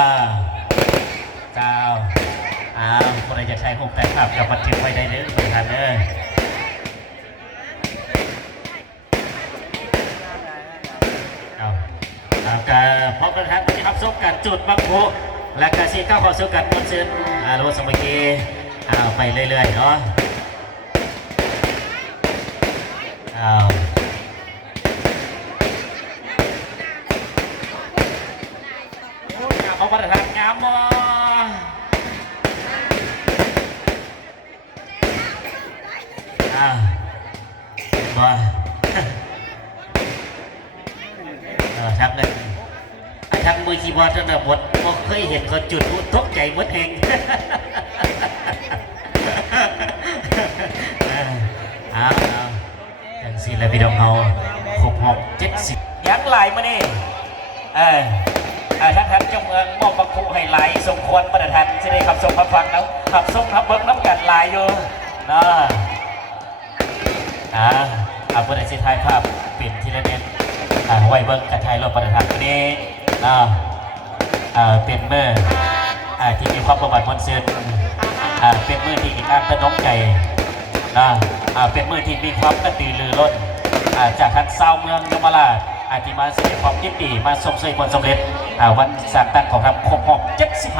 อ่าเจ้าอ้าวคนใดจะใช้หกแต่ขับกับบันทึกไว้ได้เด้อประธานเด้อเอาเอาการพบประธานที่รับส่งการจุดบังโคและการซีเข้าเขอสู่การมวลซึนอารู้สมัยกี้อ้าวไปเรื่อยๆเนาะ โอ้ยงามเอาประธานงามบ่อ้าบ่เออทักเลยไอ้ทักมือคีย์บอร์ดนั่นน่ะบทบ่เคยเห็นคนจุดพูดตกใจหมดแหงเออเอาเอาจังสิแล้วพี่น้องเฮาครบหกเจ็ดสิบยังไหลมาเนี่เออ ออท่านท่านเจ้าเมืองมอบบังคุให้ไหลสมควรประทานจะได้ขับส่งขับฟังแล้วขับส่งขับเบิ้งน้ำกันไหลอยู่นะอ่าเอาเพื่อนสิถ่ายภาพปิดทีละเน็ตอ่าไว้เบิ้งกระไทยรถประทานตัวนี้อ่าอ่าเป็นเมื่ออ่าที่มีความประวัติมนต์ซึนอ่าเป็นเมื่อที่อีกอันตะน้องใจนะอ่าเป็นเมื่อที่มีความกระตือรือร้นอ่าจากทันเศร้าเมืองยมราช อาที่มาแสดงความยินดีมาสมเสยผลสำเร็จวันสร้างตั้งของเราครบรอบ75